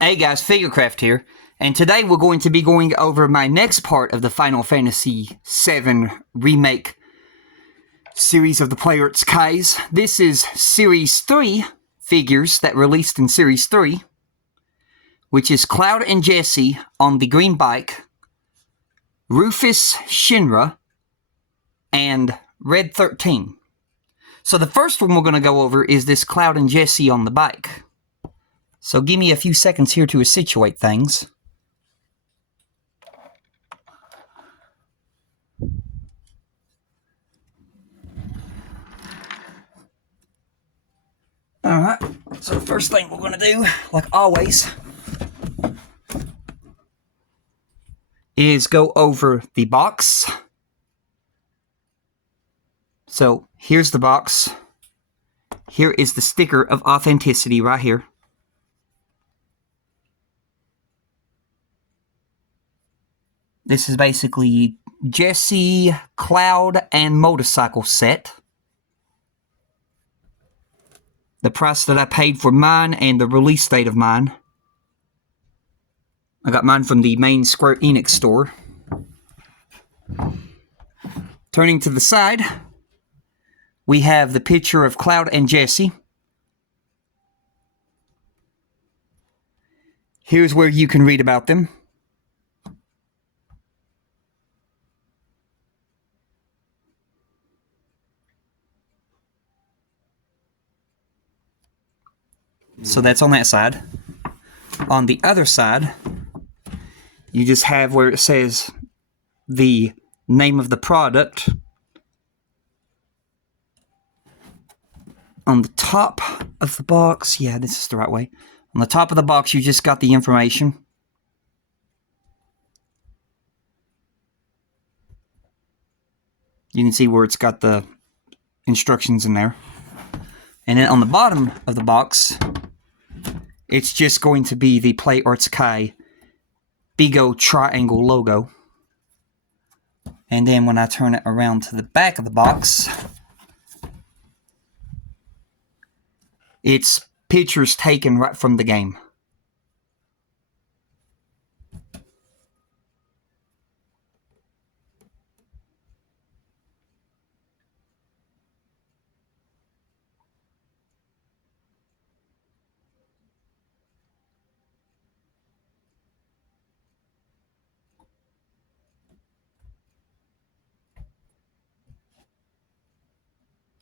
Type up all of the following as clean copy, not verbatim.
Hey guys, Figurecraft here, and today we're going to be going over my next part of the Final Fantasy VII Remake series of the Player's Kais. This is Series 3 figures that released in Series 3, which is Cloud and Jessie on the green bike, Rufus Shinra, and Red 13. So the first one we're going to go over is this Cloud and Jessie on the bike. So give me a few seconds here to situate things. Alright, so the first thing we're going to do, like always, is go over the box. So here's the box. Here is the sticker of authenticity right here. This is basically Jessie, Cloud, and motorcycle set. The price that I paid for mine and the release date of mine. I got mine from the main Square Enix store. Turning to the side, we have the picture of Cloud and Jessie. Here's where you can read about them. So that's on that side. On the other side, you just have where it says the name of the product. On the top of the box, yeah, this is the right way. On the top of the box, you just got the information. You can see where it's got the instructions in there. And then on the bottom of the box, it's just going to be the Player's Kai Bigo triangle logo. And then when I turn it around to the back of the box, it's pictures taken right from the game.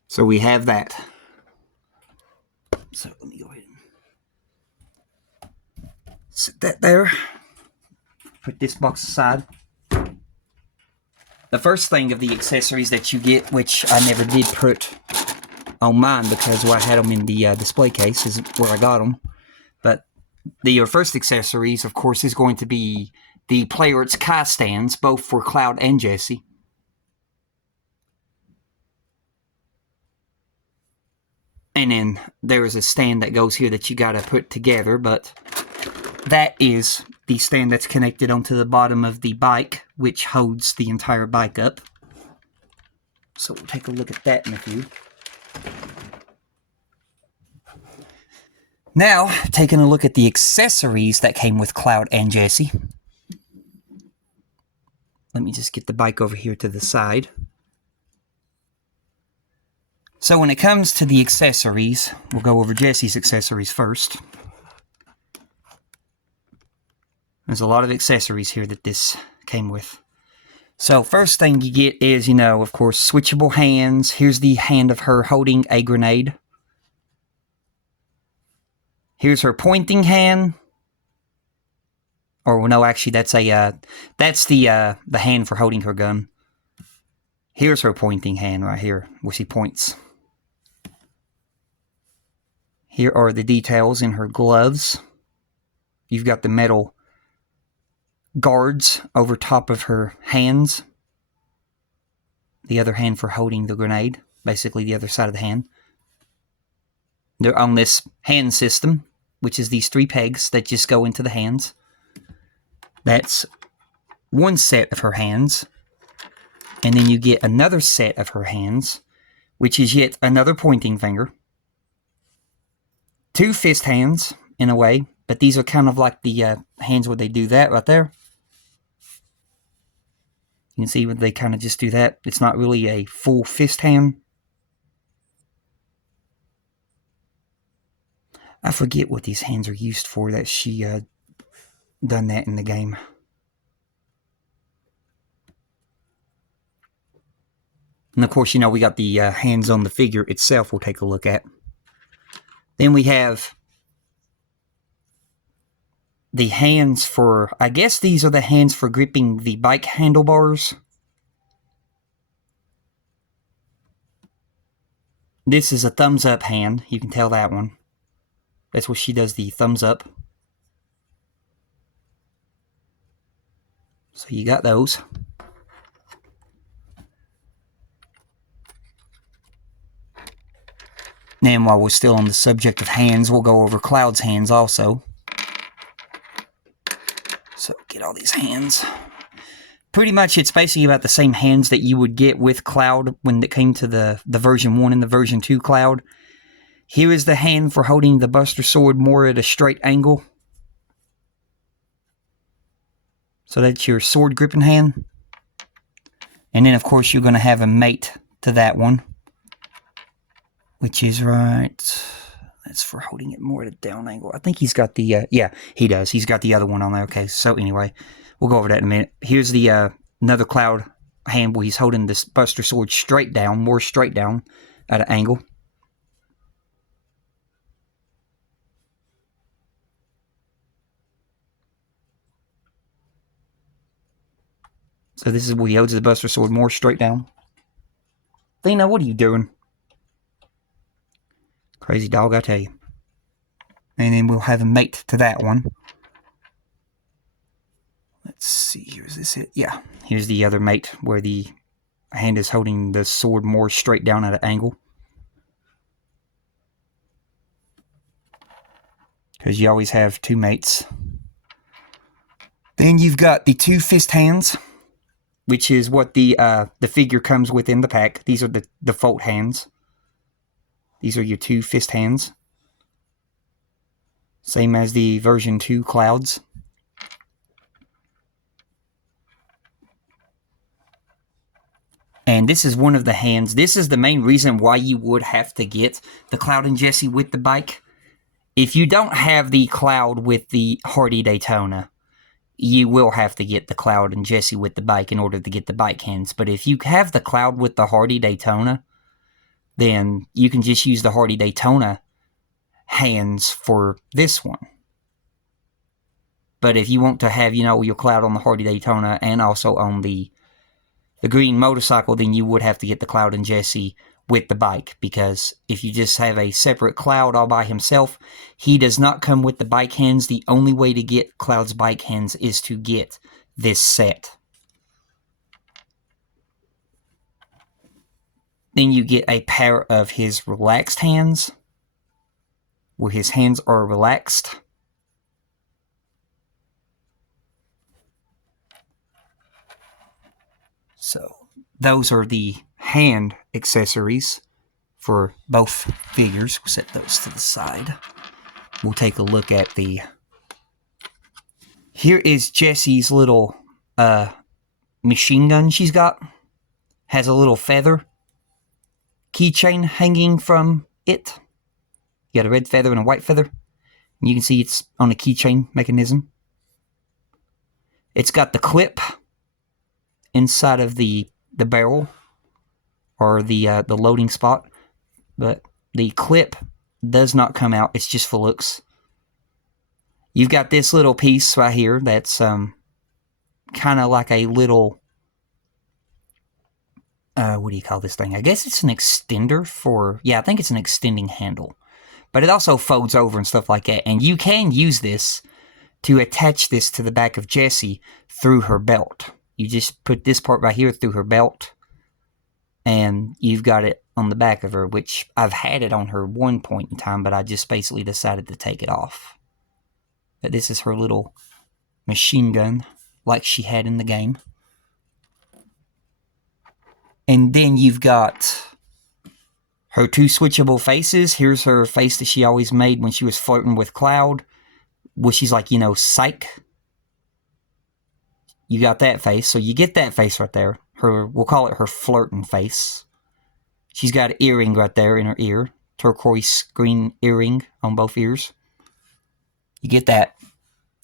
So we have that. So let me go ahead and set that there. Put this box aside. The first thing of the accessories that you get, which I never did put on mine because I had them in the display case, is where I got them. But your first accessories, of course, is going to be the Player's Kai stands, both for Cloud and Jessie. And then there is a stand that goes here that you gotta put together, but that is the stand that's connected onto the bottom of the bike, which holds the entire bike up. So we'll take a look at that in a few. Now, taking a look at the accessories that came with Cloud and Jessie. Let me just get the bike over here to the side. So when it comes to the accessories, we'll go over Jessie's accessories first. There's a lot of accessories here that this came with. So first thing you get is, of course, switchable hands. Here's the hand of her holding a grenade. Here's her pointing hand. Or no, actually, that's the hand for holding her gun. Here's her pointing hand right here, where she points. Here are the details in her gloves. You've got the metal guards over top of her hands. The other hand for holding the grenade, basically the other side of the hand. They're on this hand system, which is these 3 pegs that just go into the hands. That's one set of her hands. And then you get another set of her hands, which is yet another pointing finger. 2 fist hands, in a way, But these are kind of like the hands where they do that right there. You can see where they kind of just do that. It's not really a full fist hand. I forget what these hands are used for that she done that in the game. And of course, we got the hands on the figure itself we'll take a look at. Then we have the hands for, I guess these are the hands for gripping the bike handlebars. This is a thumbs up hand. You can tell that one. That's what she does, the thumbs up. So you got those. And while we're still on the subject of hands, we'll go over Cloud's hands also. So get all these hands. Pretty much it's basically about the same hands that you would get with Cloud when it came to the version 1 and the version 2 Cloud. Here is the hand for holding the Buster Sword more at a straight angle. So that's your sword gripping hand. And then of course you're going to have a mate to that one. Which is right... That's for holding it more at a down angle. I think he's got the... yeah, he does. He's got the other one on there. Okay, so anyway, we'll go over that in a minute. Here's the another Cloud hand where he's holding this Buster Sword straight down, more straight down at an angle. So this is where he holds the Buster Sword more straight down. Lena, what are you doing? Crazy dog, I tell you. And then we'll have a mate to that one. Let's see, here, is this it? Yeah, here's the other mate where the hand is holding the sword more straight down at an angle. Because you always have two mates. Then you've got the two fist hands, which is what the figure comes with in the pack. These are the default hands. These are your two fist hands. Same as the version 2 Clouds. And this is one of the hands. This is the main reason why you would have to get the Cloud and Jessie with the bike. If you don't have the Cloud with the Hardy Daytona, you will have to get the Cloud and Jessie with the bike in order to get the bike hands. But if you have the Cloud with the Hardy Daytona, then you can just use the Hardy Daytona hands for this one. But if you want to have, your Cloud on the Hardy Daytona and also on the green motorcycle, then you would have to get the Cloud and Jessie with the bike. Because if you just have a separate Cloud all by himself, he does not come with the bike hands. The only way to get Cloud's bike hands is to get this set. Then you get a pair of his relaxed hands, where his hands are relaxed. So, those are the hand accessories for both figures. We'll set those to the side. We'll take a look at the... Here is Jessie's little machine gun she's got. Has a little feather keychain hanging from it. You got a red feather and a white feather. And you can see it's on a keychain mechanism. It's got the clip inside of the barrel, or the loading spot, but the clip does not come out. It's just for looks. You've got this little piece right here that's kind of like a little... what do you call this thing? I guess it's an extender for... Yeah, I think it's an extending handle. But it also folds over and stuff like that. And you can use this to attach this to the back of Jessie through her belt. You just put this part right here through her belt, and you've got it on the back of her, which I've had it on her one point in time, but I just basically decided to take it off. But this is her little machine gun, like she had in the game. And then you've got her two switchable faces. Here's her face that she always made when she was flirting with Cloud. well, she's like, you know, psych. You got that face, so you get that face right there. We'll call it her flirting face. She's got an earring right there in her ear. Turquoise green earring on both ears. You get that.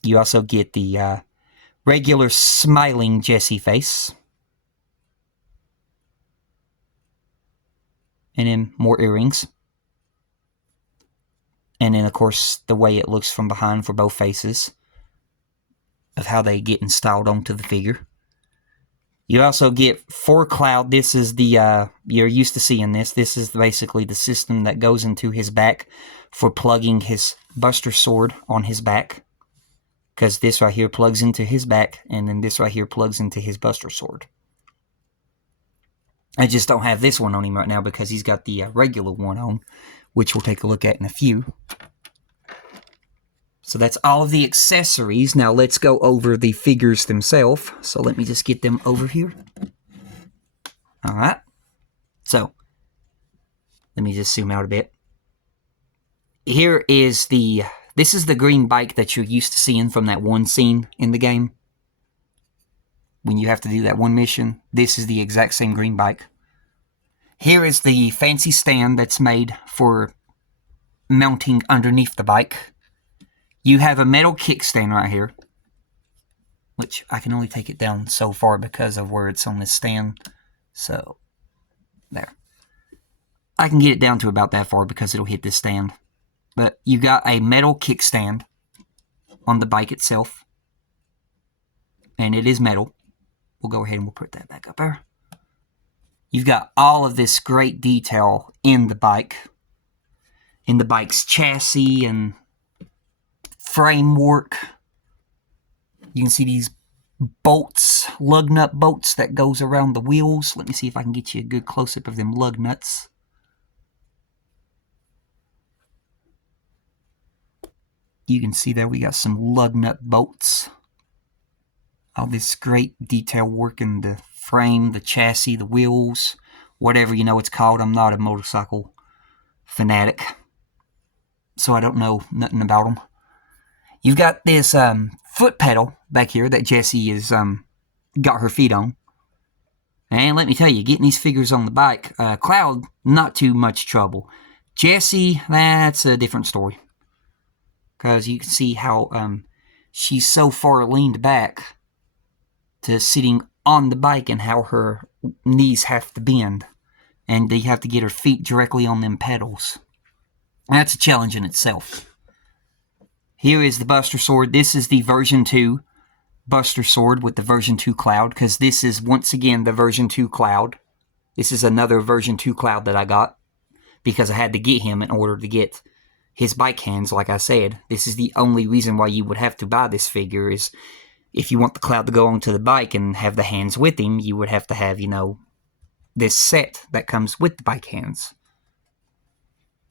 You also get the regular smiling Jessie face. And then more earrings. And then, of course, the way it looks from behind for both faces. Of how they get installed onto the figure. You also get for Cloud, this is the, you're used to seeing this. This is basically the system that goes into his back for plugging his Buster Sword on his back. Because this right here plugs into his back, and then this right here plugs into his Buster Sword. I just don't have this one on him right now because he's got the regular one on, which we'll take a look at in a few. So that's all of the accessories. Now let's go over the figures themselves. So let me just get them over here. Alright. So, let me just zoom out a bit. Here is this is the green bike that you're used to seeing from that one scene in the game. When you have to do that one mission, this is the exact same green bike. Here is the fancy stand that's made for mounting underneath the bike. You have a metal kickstand right here, which I can only take it down so far because of where it's on this stand. So, there. I can get it down to about that far because it'll hit this stand. But you got a metal kickstand on the bike itself. And it is metal. We'll go ahead and we'll put that back up there. You've got all of this great detail in the bike. In the bike's chassis and framework. You can see these bolts, lug nut bolts that goes around the wheels. Let me see if I can get you a good close-up of them lug nuts. You can see there we got some lug nut bolts. All this great detail work in the frame, the chassis, the wheels, whatever you know it's called. I'm not a motorcycle fanatic, so I don't know nothing about them. You've got this foot pedal back here that Jessie has got her feet on. And let me tell you, getting these figures on the bike, Cloud, not too much trouble. Jessie, that's a different story. Because you can see how she's so far leaned back to sitting on the bike and how her knees have to bend. And they have to get her feet directly on them pedals. That's a challenge in itself. Here is the Buster Sword. This is the version 2 Buster Sword with the version 2 Cloud. Because this is, once again, the version 2 Cloud. This is another version 2 Cloud that I got. Because I had to get him in order to get his bike hands, like I said. This is the only reason why you would have to buy this figure is if you want the Cloud to go onto the bike and have the hands with him, you would have to have, you know, this set that comes with the bike hands.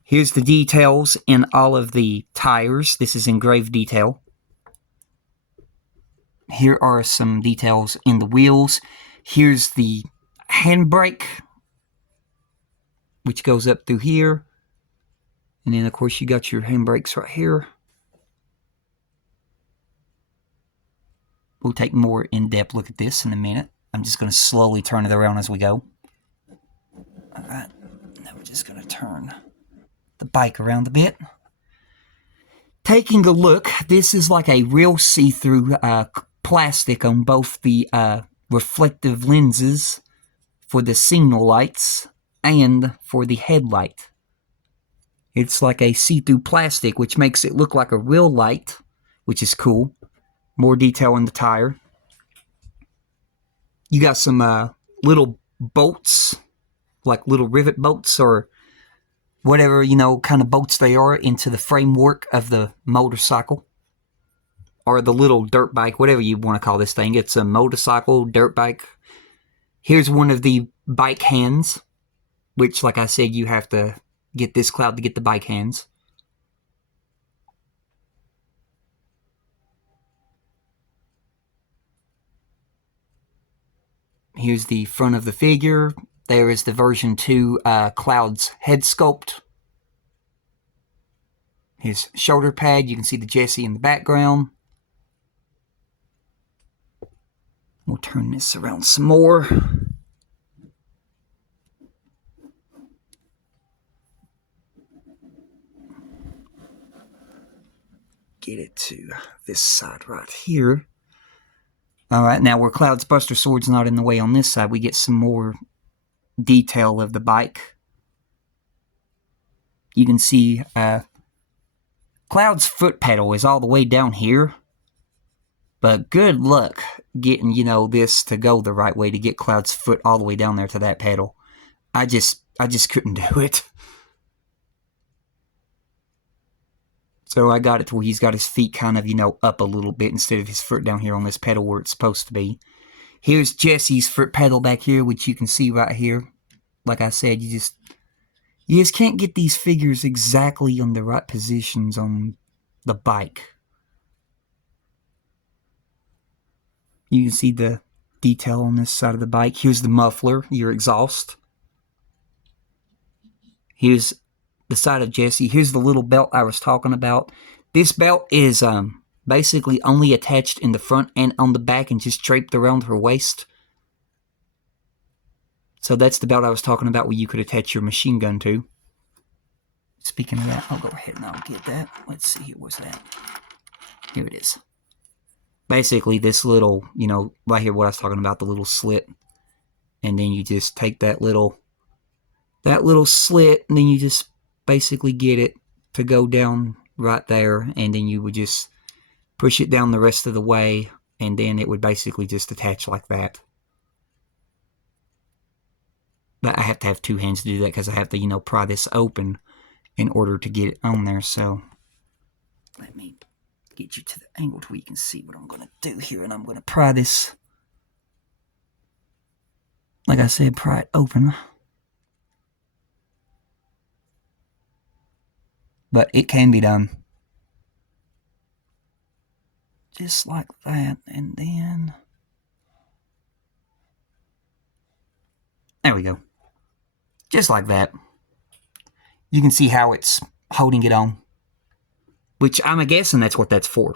Here's the details in all of the tires. This is engraved detail. Here are some details in the wheels. Here's the handbrake, which goes up through here. And then, of course, you got your handbrakes right here. We'll take more in-depth look at this in a minute. I'm just going to slowly turn it around as we go. Alright, now we're just going to turn the bike around a bit. Taking a look, this is like a real see-through plastic on both the reflective lenses for the signal lights and for the headlight. It's like a see-through plastic, which makes it look like a real light, which is cool. More detail in the tire. You got some little bolts, like little rivet bolts or whatever, you know, kind of bolts they are into the framework of the motorcycle. Or the little dirt bike, whatever you want to call this thing. It's a motorcycle, dirt bike. Here's one of the bike hands, which, like I said, you have to get this Cloud to get the bike hands. Here's the front of the figure. There is the version 2 Cloud's head sculpt. his shoulder pad. You can see the Jesse in the background. We'll turn this around some more. Get it to this side right here. Alright, now where Cloud's Buster Sword's not in the way on this side, we get some more detail of the bike. You can see Cloud's foot pedal is all the way down here. But good luck getting, this to go the right way to get Cloud's foot all the way down there to that pedal. I just couldn't do it. So I got it to where he's got his feet kind of, up a little bit instead of his foot down here on this pedal where it's supposed to be. Here's Jesse's foot pedal back here, which you can see right here. Like I said, you just can't get these figures exactly on the right positions on the bike. You can see the detail on this side of the bike. Here's the muffler, your exhaust. Here's the side of Jesse. Here's the little belt I was talking about. This belt is basically only attached in the front and on the back and just draped around her waist. So that's the belt I was talking about where you could attach your machine gun to. Speaking of that, I'll go ahead and I'll get that. Let's see, where's that? Here it is. Basically, this little, right here, what I was talking about, the little slit. And then you just take that little slit, and then you just basically get it to go down right there, and then you would just push it down the rest of the way, and then it would basically just attach like that. But I have to have two hands to do that because I have to, pry this open in order to get it on there. So let me get you to the angle to where you can see what I'm going to do here, and I'm going to pry this, like I said, pry it open. But it can be done. Just like that, and then there we go. Just like that. You can see how it's holding it on. Which I'm guessing that's what that's for.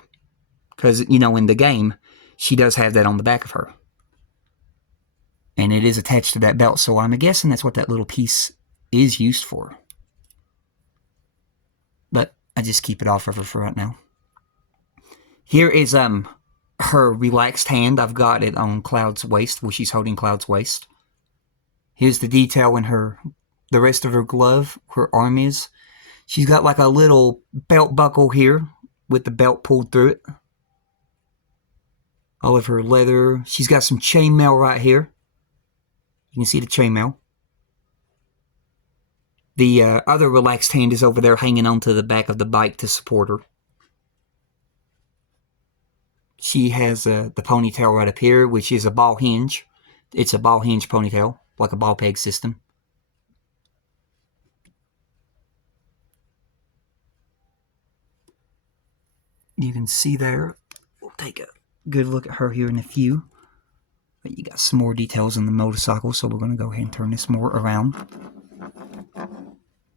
Because, in the game, she does have that on the back of her. And it is attached to that belt, so I'm guessing that's what that little piece is used for. But I just keep it off of her for right now. Here is her relaxed hand. I've got it on Cloud's waist, where she's holding Cloud's waist. Here's the detail in the rest of her glove, her arm is. She's got like a little belt buckle here with the belt pulled through it. All of her leather. She's got some chainmail right here. You can see the chainmail. The other relaxed hand is over there hanging onto the back of the bike to support her. She has the ponytail right up here, which is a ball hinge. It's a ball hinge ponytail, like a ball peg system. You can see there. We'll take a good look at her here in a few. But you got some more details on the motorcycle, so we're going to go ahead and turn this more around.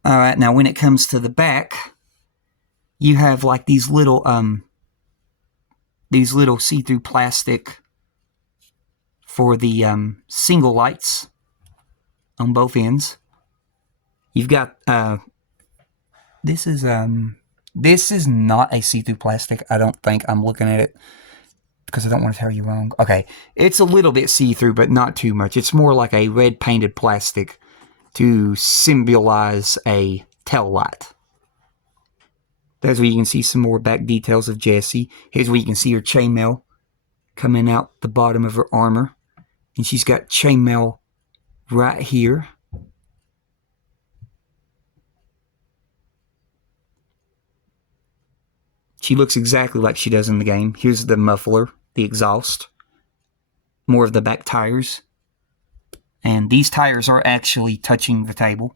Alright, now when it comes to the back, you have like these little see-through plastic for the single lights on both ends. You've got this is not a see-through plastic, I don't think. I'm looking at it because I don't want to tell you wrong. Okay, it's a little bit see-through, but not too much. It's more like a red painted plastic to symbolize a tail light. That's where you can see some more back details of Jessie. Here's where you can see her chainmail coming out the bottom of her armor. And she's got chainmail right here. She looks exactly like she does in the game. Here's the muffler, the exhaust. More of the back tires. And these tires are actually touching the table.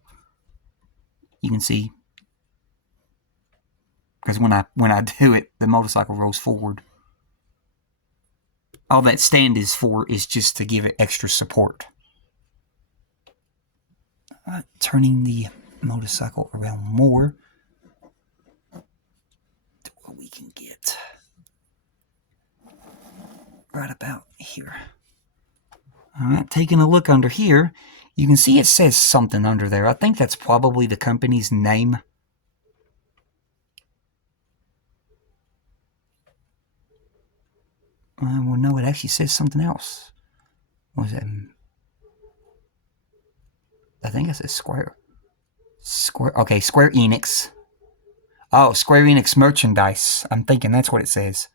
You can see. Because when I do it, the motorcycle rolls forward. All that stand is for is just to give it extra support. Turning the motorcycle around more. can get right about here. All right, taking a look under here, you can see it says something under there. I think that's probably the company's name. Well, no, it actually says something else. What was it? I think it says Square. Okay, Square Enix. Oh, Square Enix merchandise. I'm thinking that's what it says.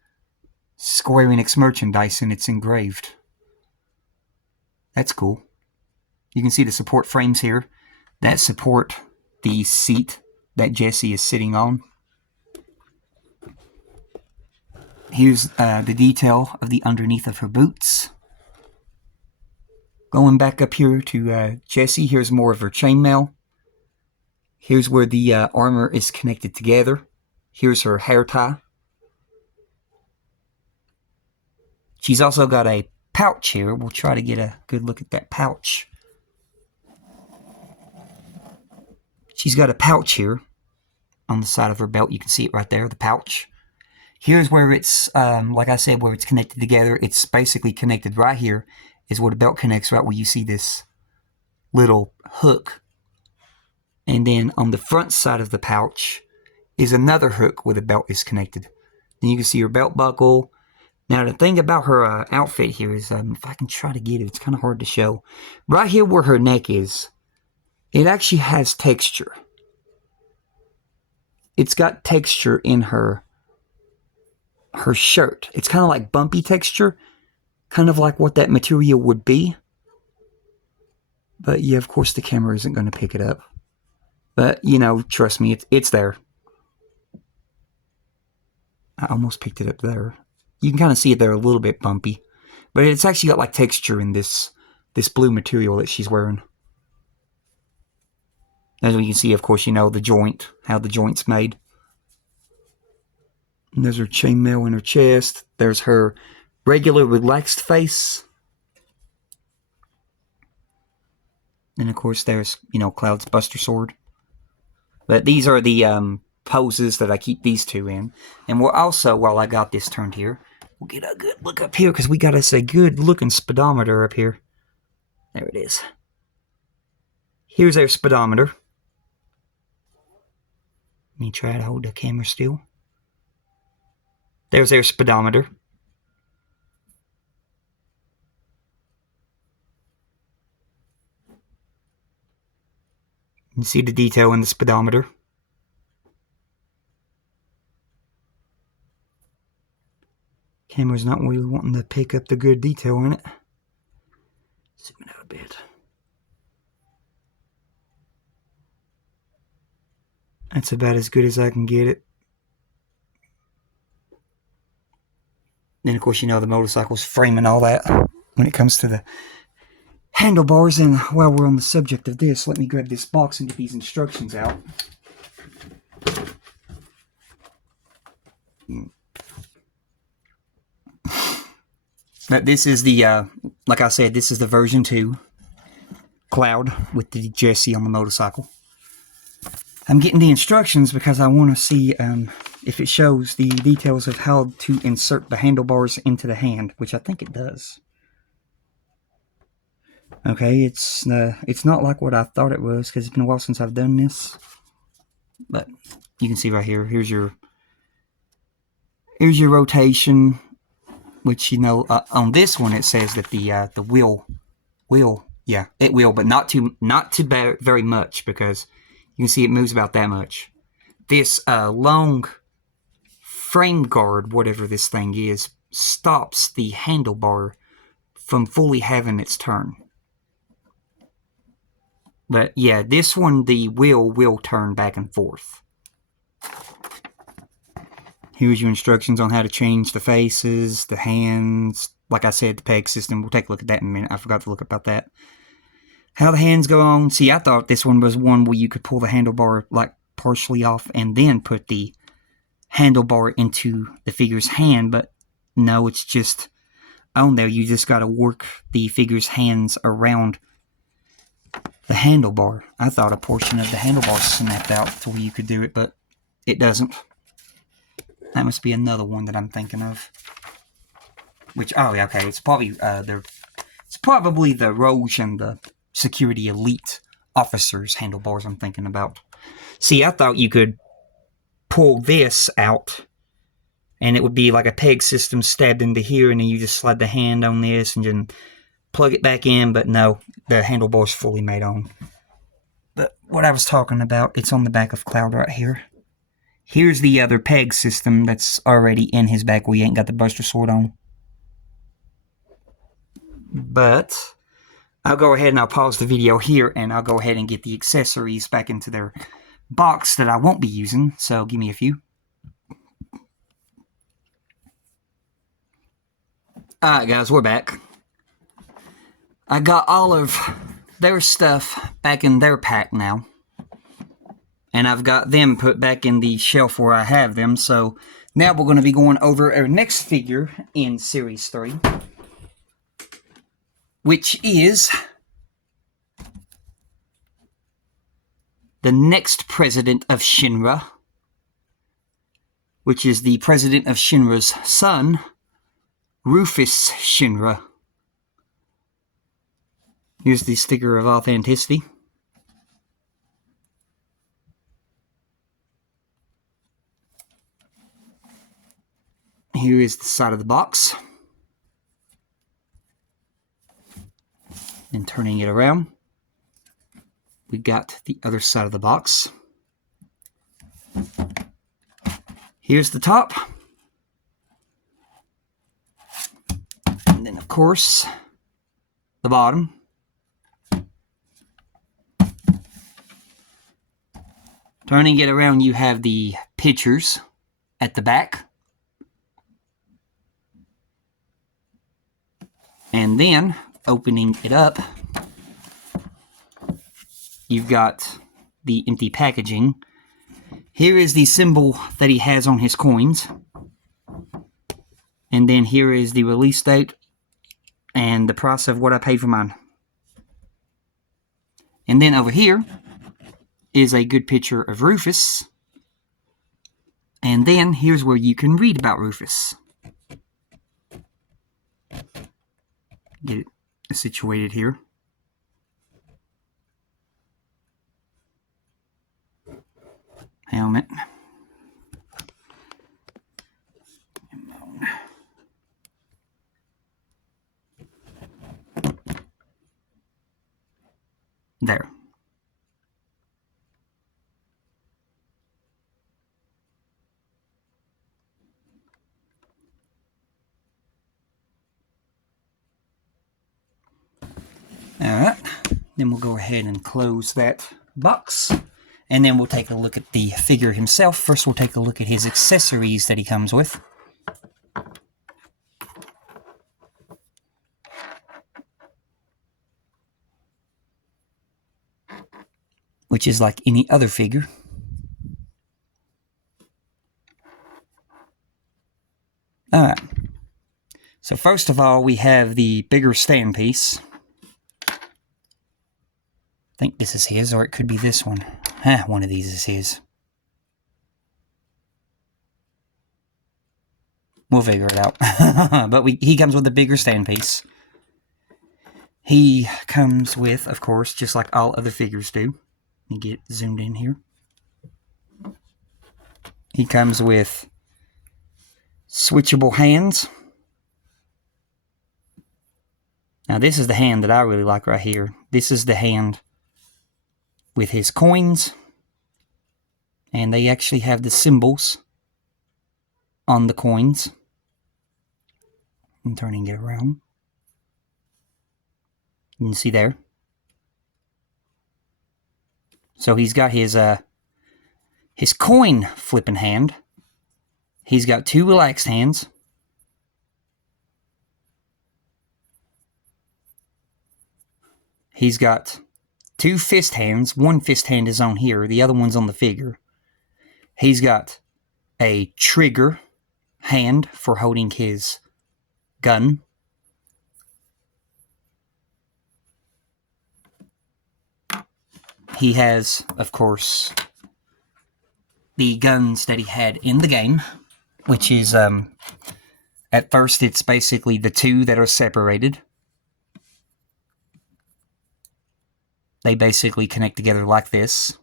Square Enix merchandise, and it's engraved. That's cool. You can see the support frames here that support the seat that Jessie is sitting on. Here's the detail of the underneath of her boots. Going back up here to Jessie, here's more of her chainmail. Here's where the armor is connected together. Here's her hair tie. She's also got a pouch here. We'll try to get a good look at that pouch. She's got a pouch here on the side of her belt. You can see it right there, the pouch. Here's where it's, like I said, where it's connected together. It's basically connected right here is where the belt connects, right where you see this little hook. And then on the front side of the pouch is another hook where the belt is connected. Then you can see her belt buckle. Now, the thing about her outfit here is, if I can try to get it, it's kind of hard to show. Right here where her neck is, it actually has texture. It's got texture in her shirt. It's kind of like bumpy texture, kind of like what that material would be. But yeah, of course the camera isn't going to pick it up. But, you know, trust me, it's there. I almost picked it up there. You can kind of see it there a little bit bumpy. But it's actually got like texture in this blue material that she's wearing. As we can see, of course, you know, the joint, how the joint's made. And there's her chainmail in her chest. There's her regular relaxed face. And of course, there's, you know, Cloud's Buster Sword. But these are the poses that I keep these two in. And we'll also, while I got this turned here, we'll get a good look up here because we got us a good looking speedometer up here. There it is. Here's our speedometer. Let me try to hold the camera still. There's our speedometer. You can see the detail in the speedometer. Camera's not really wanting to pick up the good detail in it. Zoom it out a bit. That's about as good as I can get it. Then, of course, you know the motorcycle's framing all that when it comes to the handlebars. And while we're on the subject of this, let me grab this box and get these instructions out. But this is the, like I said, this is the version 2 Cloud with the Jessie on the motorcycle. I'm getting the instructions because I want to see if it shows the details of how to insert the handlebars into the hand, which I think it does. Okay, it's not like what I thought it was because it's been a while since I've done this. But you can see right here, here's your rotation, which, you know, on this one it says that the wheel, yeah, it will, but not too very much because you can see it moves about that much. This long frame guard, whatever this thing is, stops the handlebar from fully having its turn. But yeah, this one, the wheel will turn back and forth. Here's your instructions on how to change the faces, the hands. Like I said, the peg system. We'll take a look at that in a minute. I forgot to look about that. How the hands go on. See, I thought this one was one where you could pull the handlebar like partially off and then put the handlebar into the figure's hand. But no, it's just on there. You just got to work the figure's hands around the handlebar. I thought a portion of the handlebar snapped out to where you could do it, but it doesn't. That must be another one that I'm thinking of. Which, oh, yeah, okay, it's probably the Roche and the Security Elite officers' handlebars I'm thinking about. See, I thought you could pull this out, and it would be like a peg system stabbed into here, and then you just slide the hand on this and then plug it back in, but no, the handlebar's fully made on. But what I was talking about, it's on the back of Cloud right here. Here's the other peg system that's already in his back. We ain't got the Buster Sword on. But I'll go ahead and I'll pause the video here, and I'll go ahead and get the accessories back into their box that I won't be using, so give me a few. Alright guys, we're back. I got all of their stuff back in their pack now. And I've got them put back in the shelf where I have them, so now we're going to be going over our next figure in Series 3. Which is the next president of Shinra, which is the president of Shinra's son, Rufus Shinra. Here's the sticker of authenticity. Here is the side of the box. And turning it around, we got the other side of the box. Here's the top. And then, of course, the bottom. Turning it around, you have the pictures at the back. And then, opening it up, you've got the empty packaging. Here is the symbol that he has on his coins. And then here is the release date and the price of what I paid for mine. And then over here is a good picture of Rufus. And then here's where you can read about Rufus. Get it situated here. Helmet. There. Alright, then we'll go ahead and close that box. And then we'll take a look at the figure himself. First we'll take a look at his accessories that he comes with. Which is like any other figure. Alright. So first of all, we have the bigger stand piece. I think this is his, or it could be this one. One of these is his. We'll figure it out. But he comes with a bigger stand piece. He comes with, of course, just like all other figures do. Let me get zoomed in here. He comes with switchable hands. Now this is the hand that I really like right here. This is the hand with his coins. And they actually have the symbols on the coins. I'm turning it around. You can see there. So he's got his coin flipping hand. He's got two relaxed hands. He's got two fist hands. One fist hand is on here. The other one's on the figure. He's got a trigger hand for holding his gun. He has, of course, the guns that he had in the game. which is, at first it's basically the two that are separated. They basically connect together like this.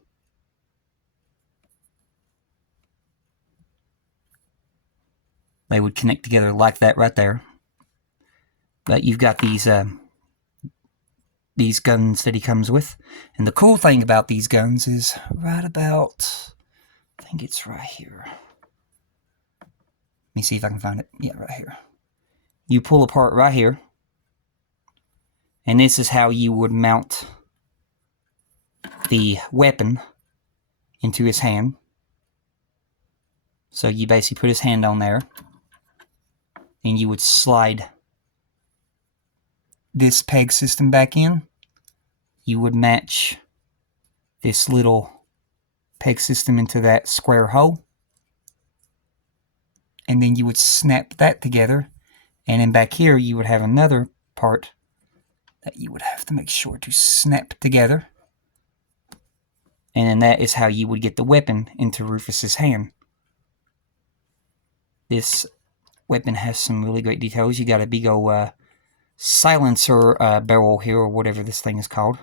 They would connect together like that right there. But you've got these guns that he comes with. And the cool thing about these guns is right about, I think it's right here. Let me see if I can find it. Yeah, right here. You pull apart right here. And this is how you would mount the weapon into his hand. So you basically put his hand on there. And you would slide this peg system back in. You would match this little peg system into that square hole. And then you would snap that together. And then back here you would have another part that you would have to make sure to snap together. And then that is how you would get the weapon into Rufus's hand. This weapon has some really great details. You got a big old silencer barrel here, or whatever this thing is called.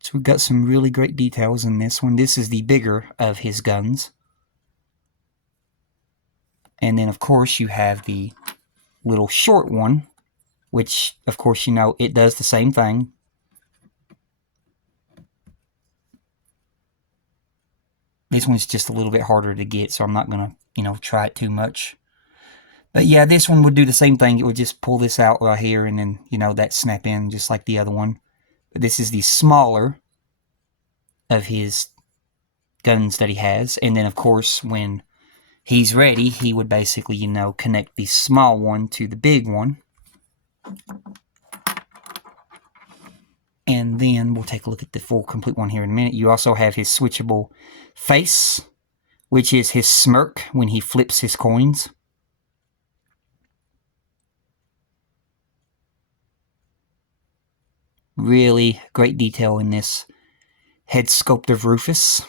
So we've got some really great details in this one. This is the bigger of his guns. And then, of course, you have the little short one, which, of course, you know, it does the same thing. This one's just a little bit harder to get, so I'm not going to, you know, try it too much. But yeah, this one would do the same thing. It would just pull this out right here, and then, you know, that snap in just like the other one. But this is the smaller of his guns that he has. And then, of course, when he's ready, he would basically, you know, connect the small one to the big one. And then we'll take a look at the full complete one here in a minute. You also have his switchable face, which is his smirk when he flips his coins. Really great detail in this head sculpt of Rufus.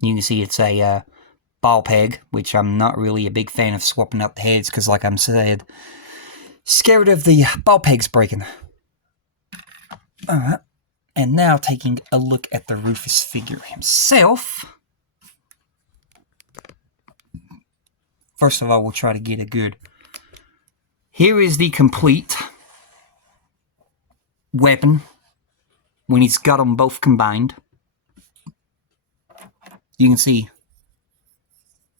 You can see it's a ball peg, which I'm not really a big fan of swapping out the heads because, like I said, scared of the ball pegs breaking. Alright, and now taking a look at the Rufus figure himself. First of all, we'll try to get a good... Here is the complete weapon when he's got them both combined. You can see,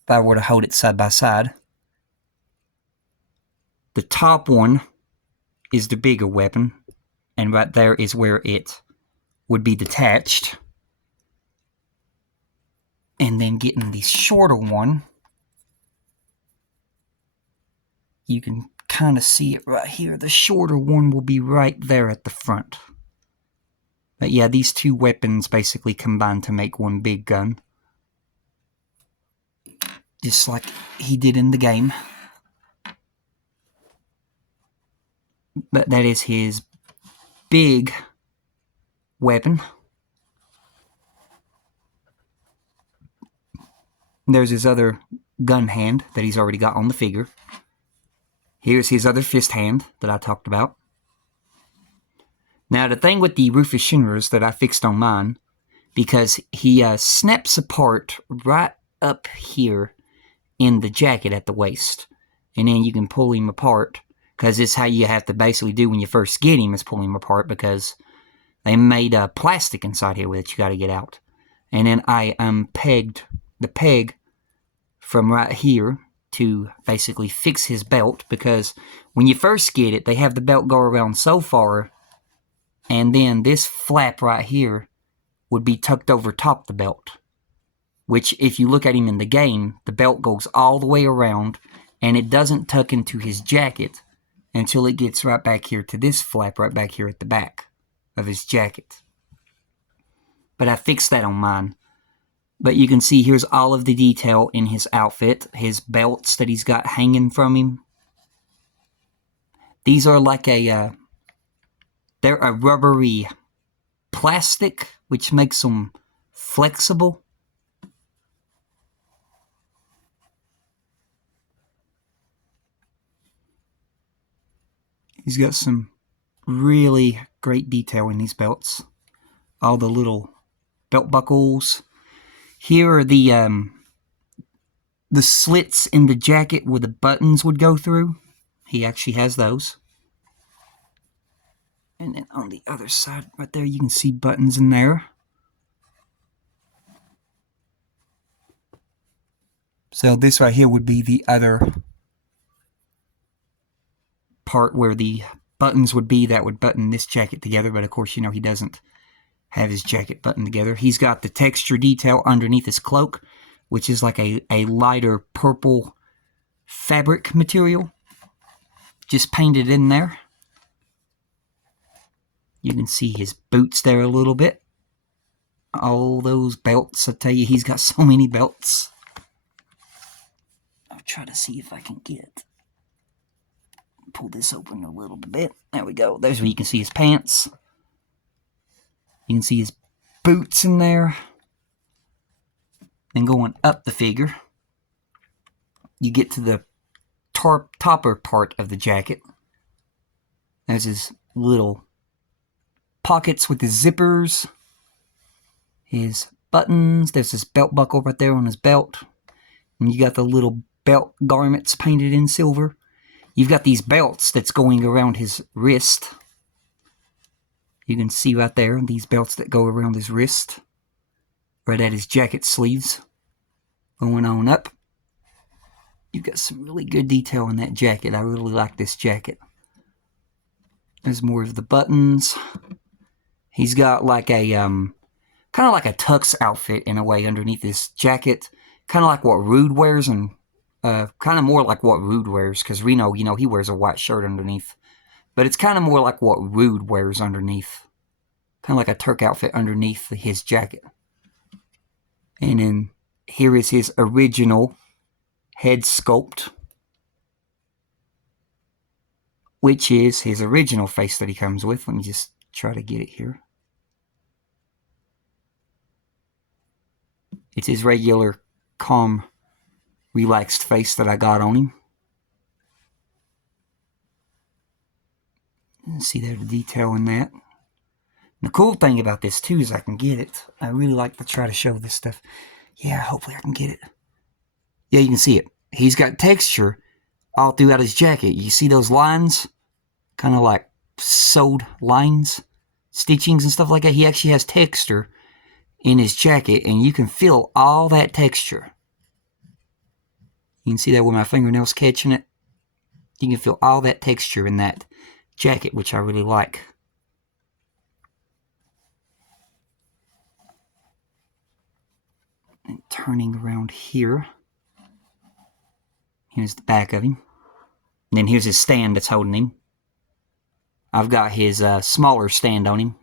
if I were to hold it side by side, the top one is the bigger weapon, and right there is where it would be detached. And then getting the shorter one, you can kind of see it right here. The shorter one will be right there at the front. But yeah, these two weapons basically combine to make one big gun. Just like he did in the game. But that is his big weapon. There's his other gun hand that he's already got on the figure. Here's his other fist hand that I talked about. Now, the thing with the Rufus Shinras that I fixed on mine, because he snaps apart right up here in the jacket at the waist. And then you can pull him apart, because it's how you have to basically do when you first get him, is pull him apart, because they made plastic inside here that you got to get out. And then I pegged the peg from right here to basically fix his belt, because when you first get it, they have the belt go around so far, and then this flap right here would be tucked over top the belt. Which, if you look at him in the game, the belt goes all the way around, and it doesn't tuck into his jacket until it gets right back here to this flap right back here at the back of his jacket. But I fixed that on mine. But you can see here's all of the detail in his outfit, his belts that he's got hanging from him. These are like they're a rubbery plastic, which makes them flexible. He's got some really great detail in these belts. All the little belt buckles. Here are the slits in the jacket where the buttons would go through. He actually has those. And then on the other side right there, you can see buttons in there. So this right here would be the other part where the buttons would be that would button this jacket together. But of course, you know, he doesn't have his jacket buttoned together. He's got the texture detail underneath his cloak, which is like a lighter purple fabric material. Just painted in there. You can see his boots there a little bit. All those belts, I tell you, he's got so many belts. I'll try to see if I can pull this open a little bit. There we go. There's where you can see his pants. You can see his boots in there. And going up the figure, you get to the topper part of the jacket. There's his little pockets with his zippers, his buttons. There's his belt buckle right there on his belt. And you got the little belt garments painted in silver. You've got these belts that's going around his wrist. You can see right there, these belts that go around his wrist. Right at his jacket sleeves. Going on up. You've got some really good detail in that jacket. I really like this jacket. There's more of the buttons. He's got like a, kind of like a tux outfit in a way underneath his jacket. Kind of like what Rude wears, and kind of more like what Rude wears, because Reno, you know, he wears a white shirt underneath. But it's kind of more like what Rude wears underneath. Kind of like a Turk outfit underneath his jacket. And then here is his original head sculpt, which is his original face that he comes with. Let me just try to get it here. It's his regular, calm, relaxed face that I got on him. See there the detail in that. And the cool thing about this too is I can get it. I really like to try to show this stuff. Yeah, hopefully I can get it. Yeah, you can see it. He's got texture all throughout his jacket. You see those lines? Kind of like sewed lines, stitchings and stuff like that. He actually has texture in his jacket, and you can feel all that texture. You can see that with my fingernails catching it. You can feel all that texture in that jacket, which I really like. And turning around here, here's the back of him. And then here's his stand that's holding him. I've got his smaller stand on him.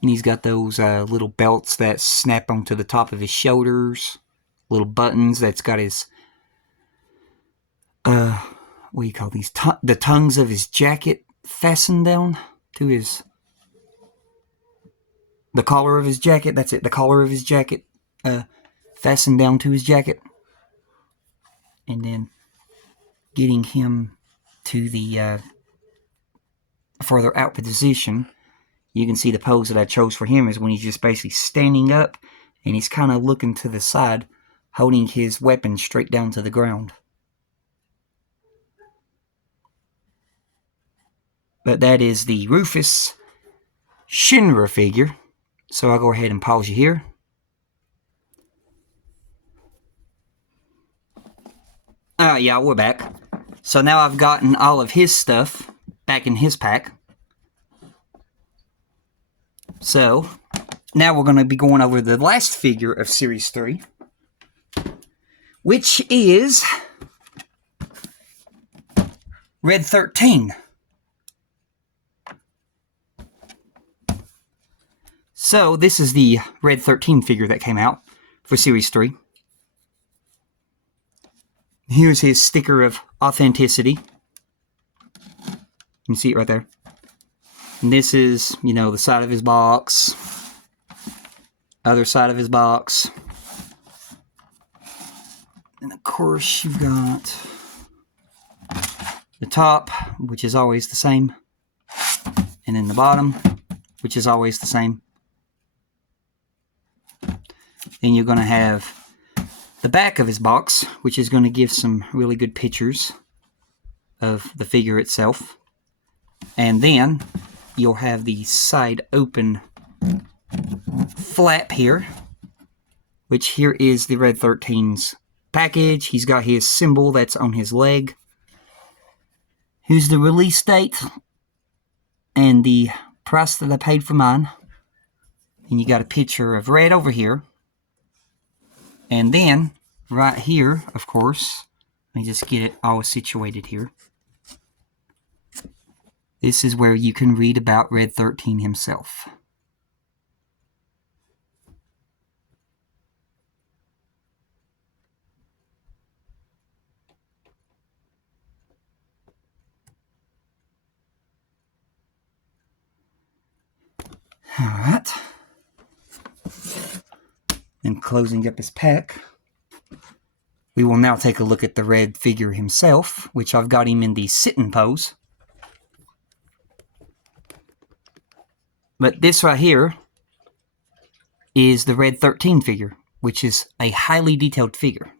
And he's got those little belts that snap onto the top of his shoulders. Little buttons that's got his, what do you call these? The tongues of his jacket fastened down to his, the collar of his jacket. That's it, the collar of his jacket fastened down to his jacket. And then getting him to the further out position, you can see the pose that I chose for him is when he's just basically standing up and he's kind of looking to the side, holding his weapon straight down to the ground. But that is the Rufus Shinra figure. So I'll go ahead and pause you here. Yeah, we're back. So now I've gotten all of his stuff back in his pack. So now we're going to be going over the last figure of Series 3, which is Red 13. So this is the Red 13 figure that came out for Series 3. Here's his sticker of authenticity. You can see it right there. And this is, you know, the side of his box, other side of his box. And of course you've got the top, which is always the same. And then the bottom, which is always the same. Then you're going to have the back of his box, which is going to give some really good pictures of the figure itself. And then you'll have the side open flap here, which here is the Red 13's package. He's got his symbol that's on his leg. Here's the release date and the price that I paid for mine. And you got a picture of Red over here. And then, right here, of course, let me just get it all situated here. This is where you can read about Red 13 himself. Alright. And closing up his pack, we will now take a look at the Red figure himself, which I've got him in the sitting pose. But this right here is the Red 13 figure, which is a highly detailed figure.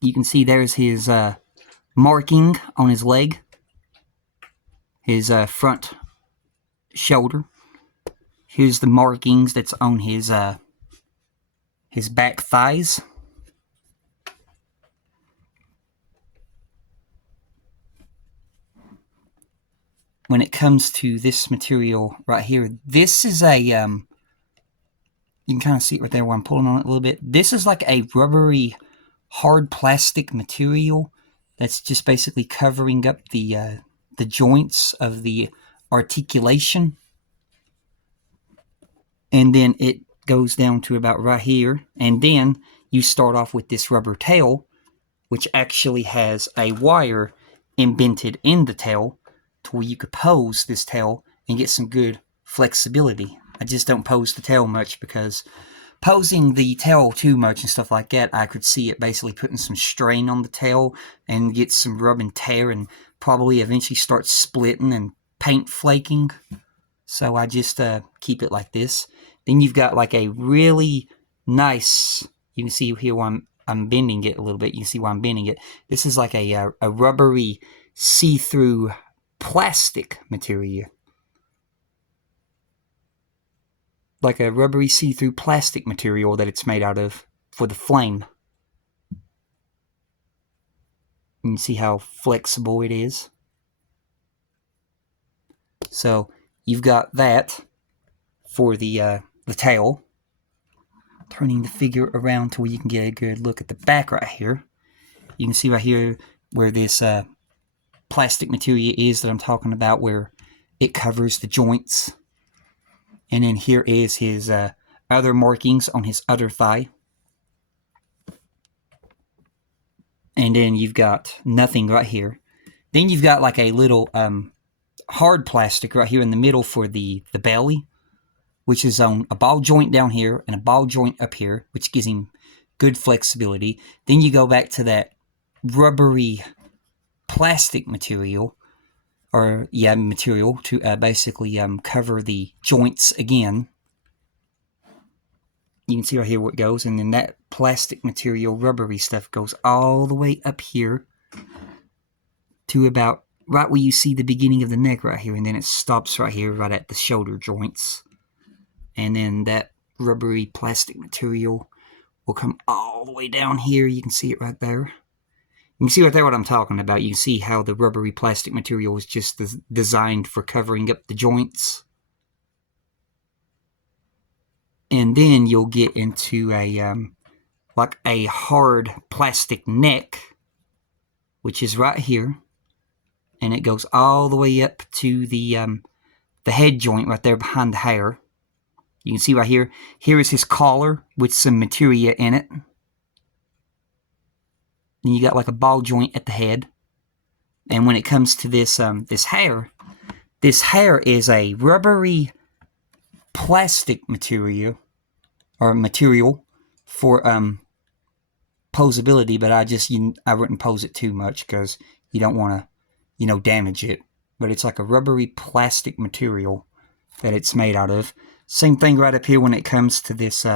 You can see there's his marking on his leg, his front shoulder. Here's the markings that's on his back thighs. When it comes to this material right here, this is a, you can kind of see it right there while I'm pulling on it a little bit. This is like a rubbery, hard plastic material that's just basically covering up the joints of the articulation. And then it goes down to about right here. And then you start off with this rubber tail, which actually has a wire embedded in the tail to where you could pose this tail and get some good flexibility. I just don't pose the tail much because posing the tail too much and stuff like that, I could see it basically putting some strain on the tail and get some rub and tear and probably eventually start splitting and paint flaking. So I just keep it like this. Then you've got like a really nice, you can see here why I'm bending it a little bit. You can see why I'm bending it. This is like a rubbery see-through plastic material. Like a rubbery see-through plastic material that it's made out of for the flame. You can see how flexible it is. So you've got that for the tail. Turning the figure around to where you can get a good look at the back right here. You can see right here where this plastic material is that I'm talking about, where it covers the joints. And then here is his other markings on his other thigh. And then you've got nothing right here. Then you've got like a little hard plastic right here in the middle for the belly, which is on a ball joint down here and a ball joint up here, which gives him good flexibility. Then you go back to that rubbery plastic material, material to basically cover the joints again. You can see right here where it goes, and then that plastic material, rubbery stuff, goes all the way up here to about right where you see the beginning of the neck right here, and then it stops right here, right at the shoulder joints. And then that rubbery plastic material will come all the way down here. You can see it right there. You can see right there what I'm talking about. You can see how the rubbery plastic material is just designed for covering up the joints. And then you'll get into a like a hard plastic neck, which is right here. And it goes all the way up to the head joint right there behind the hair. You can see right here. Here is his collar with some materia in it. Then you got like a ball joint at the head. And when it comes to this this hair is a rubbery plastic material for posability, but I wouldn't pose it too much because you don't want to, damage it. But it's like a rubbery plastic material that it's made out of. Same thing right up here when it comes to this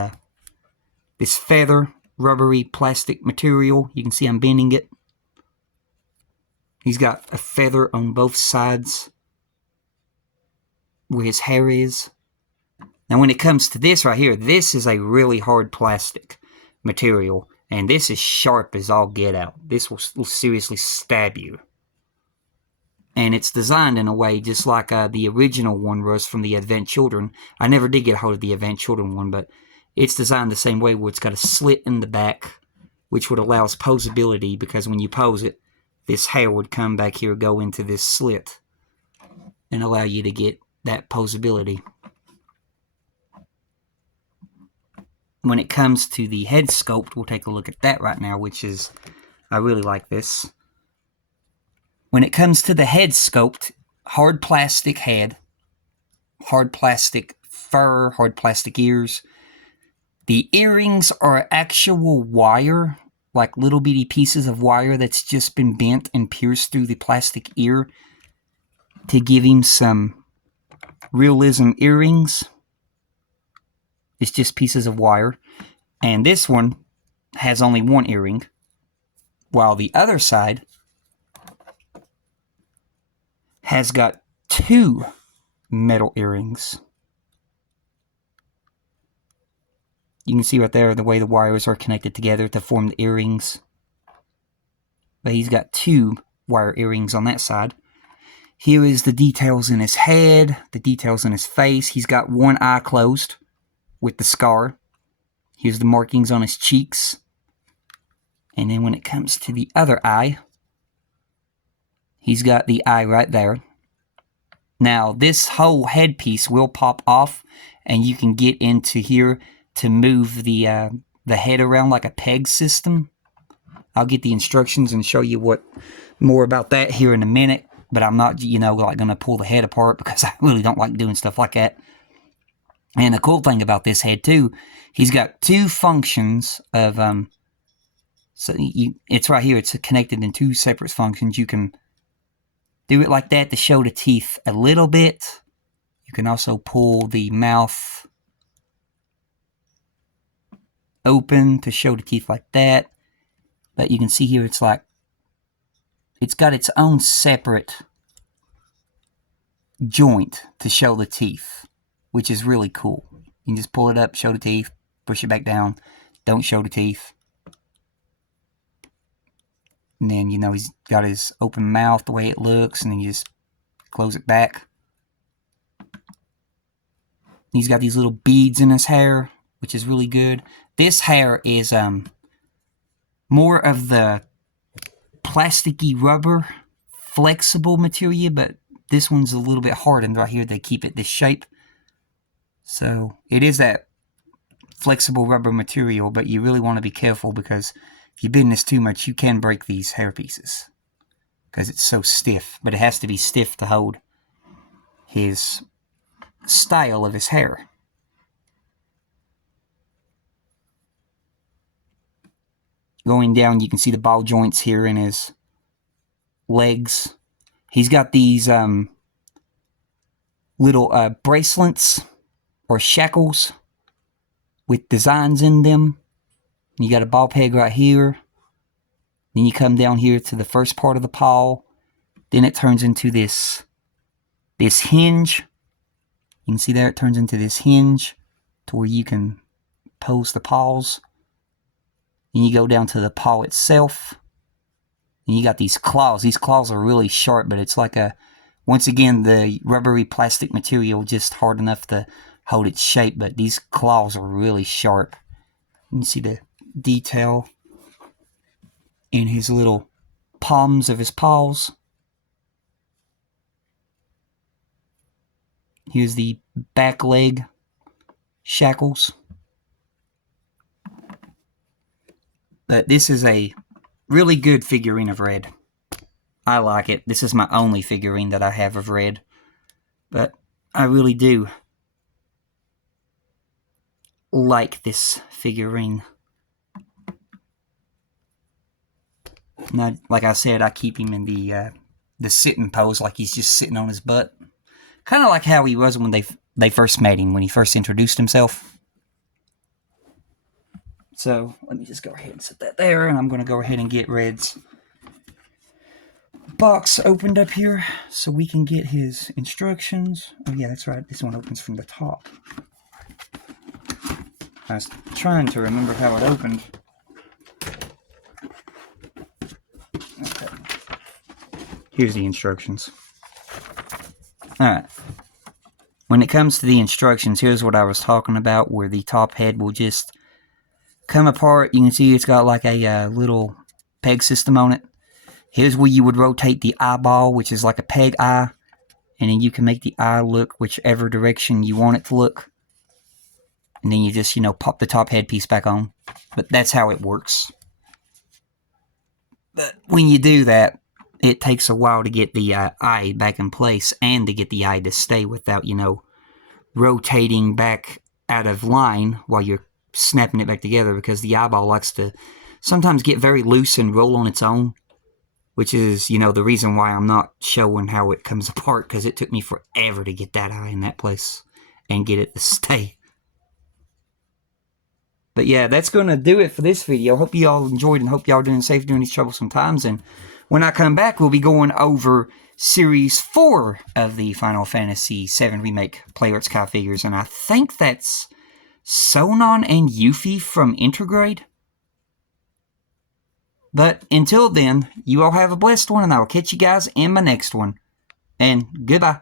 this feather rubbery plastic material. You can see I'm bending it. He's got a feather on both sides where his hair is. Now when it comes to this right here, this is a really hard plastic material. And this is sharp as all get out. This will seriously stab you. And it's designed in a way just like the original one was from the Advent Children. I never did get a hold of the Advent Children one, but it's designed the same way where it's got a slit in the back, which would allow us posability, because when you pose it, this hair would come back here, go into this slit, and allow you to get that posability. When it comes to the head sculpt, we'll take a look at that right now, which is, I really like this. When it comes to the head sculpt, hard plastic head, hard plastic fur, hard plastic ears. The earrings are actual wire, like little bitty pieces of wire that's just been bent and pierced through the plastic ear to give him some realism earrings. It's just pieces of wire. And this one has only one earring, while the other side has got 2 metal earrings. You can see right there the way the wires are connected together to form the earrings. But he's got 2 wire earrings on that side. Here is the details in his head, the details in his face. He's got one eye closed with the scar. Here's the markings on his cheeks. And then when it comes to the other eye, he's got the eye right there. Now, this whole headpiece will pop off, and you can get into here to move the head around like a peg system. I'll get the instructions and show you more about that here in a minute, but I'm not, like going to pull the head apart because I really don't like doing stuff like that. And the cool thing about this head too, he's got 2 functions of it's right here. It's connected in 2 separate functions. You can do it like that to show the teeth a little bit. You can also pull the mouth open to show the teeth like that. But you can see here it's got its own separate joint to show the teeth, which is really cool. You can just pull it up, show the teeth, push it back down, don't show the teeth. And then, he's got his open mouth the way it looks, and then you just close it back. He's got these little beads in his hair, which is really good. This hair is more of the plasticky rubber, flexible material, but this one's a little bit hardened right here to keep it this shape. So it is that flexible rubber material, but you really want to be careful because if you bend this too much, you can break these hair pieces because it's so stiff. But it has to be stiff to hold his style of his hair. Going down, you can see the ball joints here in his legs. He's got these little bracelets or shackles with designs in them. You got a ball peg right here. Then you come down here to the first part of the paw. Then it turns into this hinge. You can see there it turns into this hinge to where you can pose the paws. Then you go down to the paw itself. And you got these claws. These claws are really sharp, but it's like once again, the rubbery plastic material just hard enough to hold its shape, but these claws are really sharp. You can see the detail in his little palms of his paws. Here's the back leg shackles. But this is a really good figurine of Red. I like it. This is my only figurine that I have of Red. But I really do like this figurine. Now, like I said, I keep him in the sitting pose, like he's just sitting on his butt. Kind of like how he was when they first met him, when he first introduced himself. So, let me just go ahead and set that there, and I'm going to go ahead and get Red's box opened up here so we can get his instructions. Oh yeah, that's right, this one opens from the top. I was trying to remember how it opened. Okay. Here's the instructions. Alright. When it comes to the instructions, here's what I was talking about, where the top head will just come apart. You can see it's got like a little peg system on it. Here's where you would rotate the eyeball, which is like a peg eye, and then you can make the eye look whichever direction you want it to look. And then you just, pop the top headpiece back on. But that's how it works. But when you do that, it takes a while to get the eye back in place and to get the eye to stay without, rotating back out of line while you're snapping it back together, because the eyeball likes to sometimes get very loose and roll on its own, which is, the reason why I'm not showing how it comes apart, because it took me forever to get that eye in that place and get it to stay. But yeah, that's going to do it for this video. Hope you all enjoyed and hope y'all doing safe during these troublesome times. And when I come back, we'll be going over Series 4 of the Final Fantasy VII Remake Player's Kai figures. And I think that's Sonon and Yuffie from Intergrade. But until then, you all have a blessed one, and I will catch you guys in my next one. And goodbye.